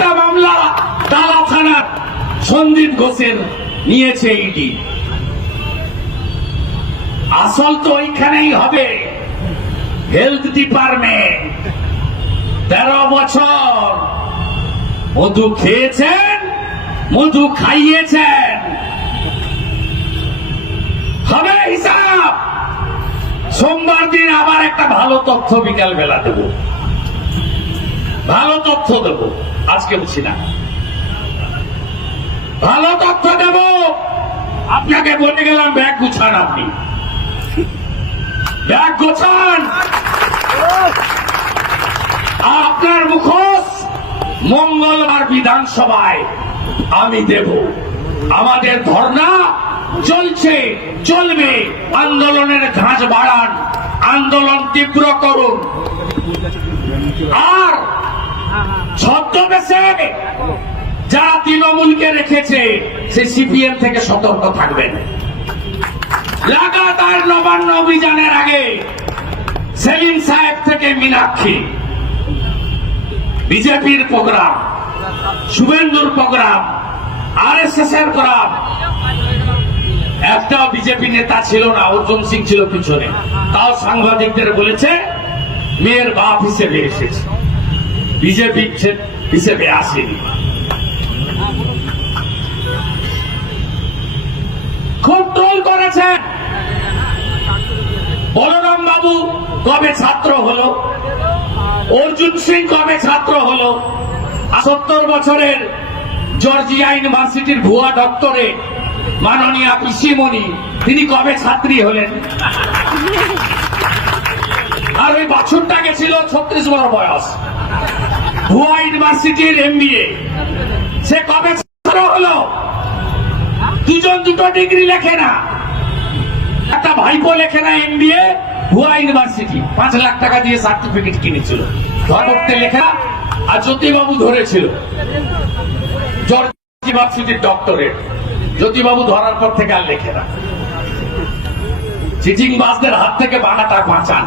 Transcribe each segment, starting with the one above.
একটা মামলা তালা থানার সন্দীপ ঘোষের নিয়েছে ইডি। আসল তো ওইখানেই হবে। হেলথ ডিপার্টমেন্ট তেরো বছর। মধু খেয়েছেন, মধু খাইয়েছেন। হবে হিসাব। সোমবার দিন আবার একটা ভালো তথ্য বিকাল বেলা দেব। ভালো তথ্য দেব। আজকে বলছি না। ভালো তথ্য দেব। আপনাকে বলে গেলাম, ব্যাগ গুছান আপনি। ব্যাগ গোছান। আপনার মুখোশ মঙ্গলবার বিধানসভায় আমি দেব। আমাদের ধর্ণা চলছে, চলবে। আন্দোলনের ধাঁচ বাড়ান, আন্দোলন তীব্র করুন। আর ছদ্মবেশে যারা তৃণমূলকে রেখেছে, সে সিপিএম থেকে সতর্ক থাকবেন। লাগাতার নবান্ন অভিযানের আগে সেলিম সাহেব থেকে মীনাক্ষী। বিজেপির প্রোগ্রাম, শুভেন্দুর প্রোগ্রাম আর এস এস এর প্রোগ্রাম। একটাও বিজেপি নেতা ছিল না, অর্জুন সিং ছিল পিছনে। তাও সাংবাদিকদের বলেছে, মেয়ের বাপ হিসেবে এসেছে। বিজেপি হিসেবে আসেনি। খুব ট্রোল করেছেন বলরাম বাবু কবে ছাত্র হলো? অর্জুন সিং কবে ছাত্র হলো? সত্তর বছরের জর্জিয়া ইউনিভার্সিটির ভুয়া ডক্টরে মাননীয় পিসিমণি, তিনি কবে ছাত্রী হলেন? আর ওই বাছুরটা গেছিল ছত্রিশ বড় বয়স। ভুয়া ইউনিভার্সিটির এমবিএ সে কবে হলো? দুজন দুটো ডিগ্রি লেখে না। একটা ভাইপো লেখে না এমবিএ ভুয়া ইউনিভার্সিটি। পাঁচ লাখ টাকা দিয়ে সার্টিফিকেট কিনেছিল। ধর্মতে লেখা আর জ্যোতিবাবু ধরেছিল। জর্জ ইউনিভার্সিটির ডক্টরেট। জ্যোতিবাবু ধরার পর থেকে আর লেখে না। চিটিং বাসদের হাত থেকে বাংলাটা বাঁচান।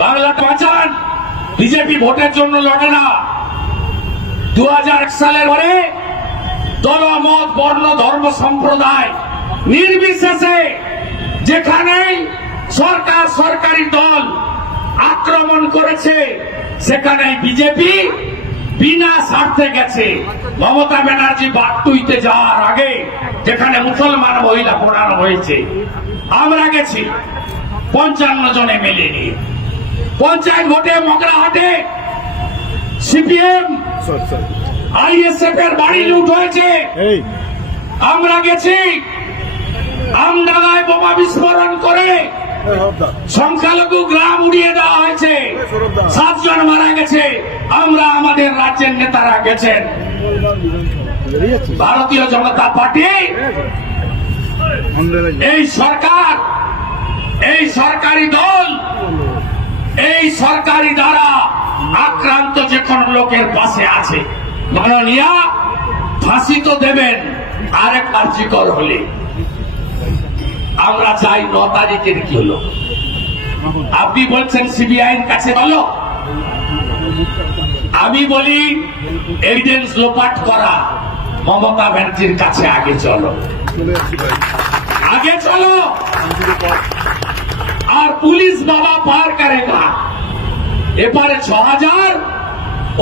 বাংলাটা বাঁচান। বিজেপি ভোটের জন্য লড়ে না। দু সালের পরে দল মত বর্ণ, ধর্ম, সম্প্রদায় নির্বিশেষে যেখানেই সরকার, সরকারি দল আক্রমণ করেছে, সেখানে বিজেপি বিনা স্বার্থে গেছে। মমতা ব্যানার্জি বাগটুইতে যাওয়ার আগে যেখানে মুসলমান, মহিলা পড়ানো হয়েছে, আমরা গেছি পঞ্চান্ন জনে মেলে নিয়ে। পঞ্চায়েত ভোটে মগরাহাটে সিপিএম আইএসএফ এর বাড়ি লুট হয়েছে। আমরা গেছি আমডাঙ্গায় বোমা বিস্ফোরণ করে সংখ্যালঘু গ্রাম উড়িয়ে দেওয়া হয়েছে। সাতজন মারা গেছে। আমরা আমাদের রাজ্যের নেতারা গেছেন। ভারতীয় জনতা পার্টি এই সরকার এই সরকারি দল এই সরকারি দ্বারা আক্রান্ত যে কোন লোকের পাশে আছে। মাননীয়া, ফাঁসি তো দেবেন, আরেক কার্যকর হলে। আমরা চাই ন তারিখের কি হলো। আপনি বলছেন সিবিআইয়ের কাছে বলো আমি বলি এভিডেন্স লোপাট করা, মমতা ব্যানার্জির কাছে আগে চলো। আগে চলো। পুলিশ বাবা পার করেগা। এপারে ছ হাজার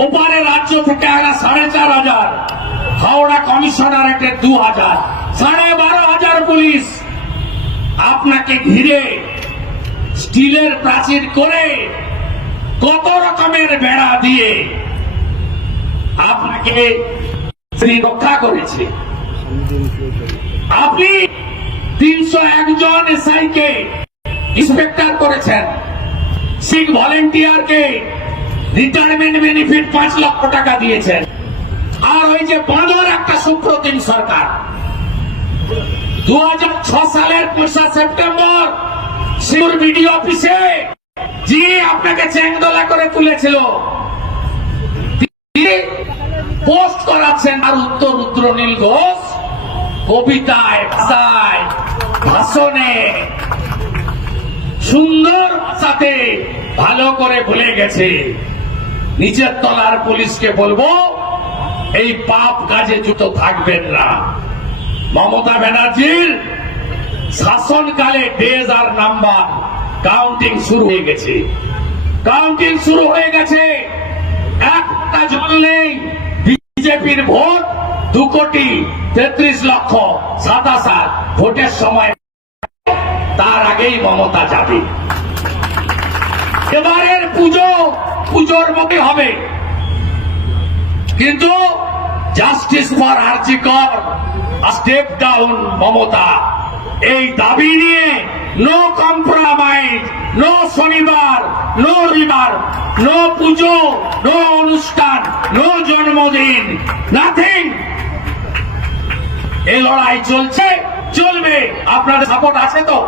ওপারে রাজ্য থেকে আগা সাড়ে চার হাজার হাওড়া কমিশনারেটে দু হাজার সাড়ে বারো হাজার পুলিশ আপনাকে ঘিরে স্টিলের প্রাচীর করে কত রকমের বেড়া দিয়ে আপনাকে রক্ষা করেছে। আপনি তিনশো একজন এসআইকে ইন্সপেক্টর করেছেন। শিখ ভলেন্টিয়ারকে রিটায়ারমেন্ট বেনিফিট পাঁচ লক্ষ টাকা দিয়েছেন। আর ওই যে বাঁদর একটা সুপ্রতিম সরকার। দু সালের পয়সা সেপ্টেম্বর শিউর বিডিও অফিসে যে আপনাকে চেংদোলা করে তুলেছিল। পোস্ট করাচ্ছেন আর উত্তর রুদ্রনীল ঘোষ কবিতায়, ভাষায়, ভাষণে। সুন্দর ভাষাতে ভালো করে বলে গেছে। নিচের তলার পুলিশকে বলব, এই পাপ কাজে যুক্ত থাকবেন না। মমতা ব্যানার্জির শাসনকালে ডেজ আর নাম্বার কাউন্টিং শুরু হয়ে গেছে। কাউন্টিং শুরু হয়ে গেছে। একটা জল নেই। বিজেপির ভোট দু কোটি তেত্রিশ লক্ষ সাতাশ ভোটের সময় তার আগেই মমতা যাবে। এবারের পুজো পুজোর মধ্যে হবে। কিন্তু justice for RG Kar step down Mamata. এই দাবি নিয়ে নো কম্প্রোমাইজ নো শনিবার নো রবিবার নো পুজো নো অনুষ্ঠান নো জন্মদিন নাথিং এই লড়াই চলছে। চলবে। আপনার সাপোর্ট আছে তো?